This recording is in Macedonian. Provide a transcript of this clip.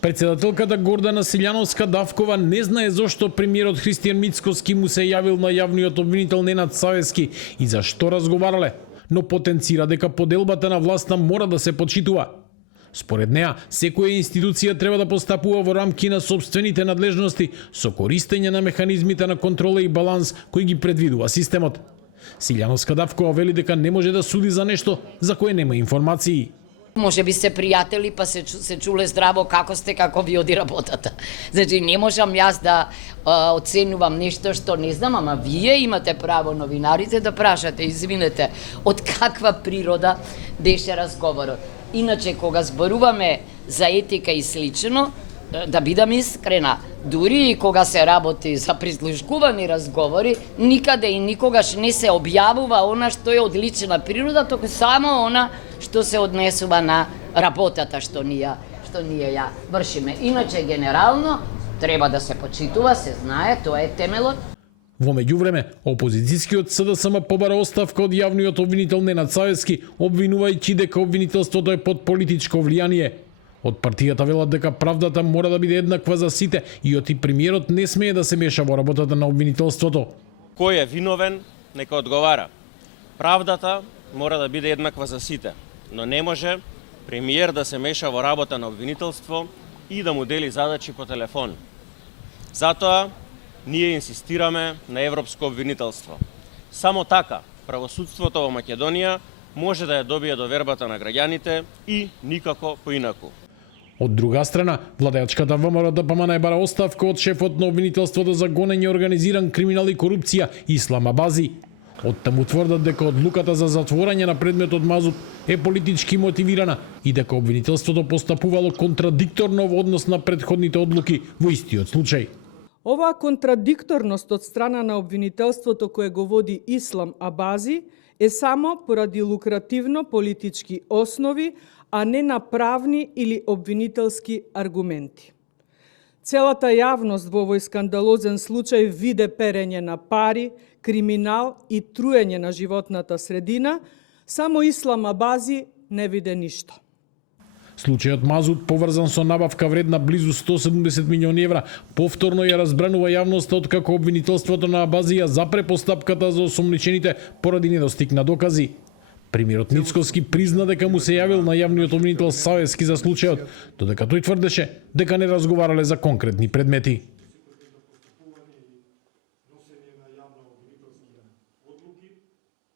Председателката Гордана Силјановска-Давкова не знае зошто премиерот Христијан Мицкоски му се јавил на јавниот обвинител Ненад Савески и за што разговарале, но потенцира дека поделбата на власта мора да се почитува. Според неа, секоја институција треба да постапува во рамки на сопствените надлежности со користење на механизмите на контрола и баланс кои ги предвидува системот. Силјановска-Давкова вели дека не може да суди за нешто за кое нема информации. Може би се пријатели па се чуле здраво како сте, како ви оди работата. Значи не можам јас да оценувам нешто што не знам, ама вие имате право, новинарите, да прашате, извинете, од каква природа беше разговорот. Иначе кога зборуваме за етика и слично, да бидам искрена, дури и кога се работи за прислушкувани разговори, никаде и никогаш не се објавува она што е од лична природа, току само она што се однесува на работата што ние ја вршиме. Иначе генерално треба да се почитува, се знае, тоа е темелот. Во меѓувреме, опозицијскиот СДСМ побара оставка од јавниот обвинител Ненад Савески, обвинувајќи дека обвинителството е под политичко влијание. Од партијата велат дека правдата мора да биде еднаква за сите и оти премиерот не смее да се меша во работата на обвинителството. Кој е виновен, нека одговара. Правдата мора да биде еднаква за сите, но не може премиер да се меша во работа на обвинителство и да му дели задачи по телефон. Затоа ние инсистираме на европско обвинителство. Само така правосудството во Македонија може да ја добие довербата на граѓаните и никако поинаку. Од друга страна, владеачката ВМРО-ДПМН бара оставка од шефот на обвинителството за гонење организиран криминал и корупција Ислам Абази. Оттаму тврдат дека одлуката за затворање на предметот Мазут е политички мотивирана и дека обвинителството постапувало контрадикторно во однос на претходните одлуки во истиот случај. Оваа контрадикторност од страна на обвинителството кое го води Ислам Абази е само поради лукративно политички основи, а не на правни или обвинителски аргументи. Целата јавност во овој скандалозен случај виде перење на пари, криминал и труење на животната средина, само Ислам Абази не виде ништо. Случајот Мазут, поврзан со набавка вредна близу 170 милиони евра, повторно ја разбранува јавноста откако обвинителството на Абази ја запре постапката за осомничените поради недостиг на докази. Премиерот Мицкоски призна дека му се јавил на јавниот обвинител Савески за случајот, додека тој тврдеше дека не разговарале за конкретни предмети.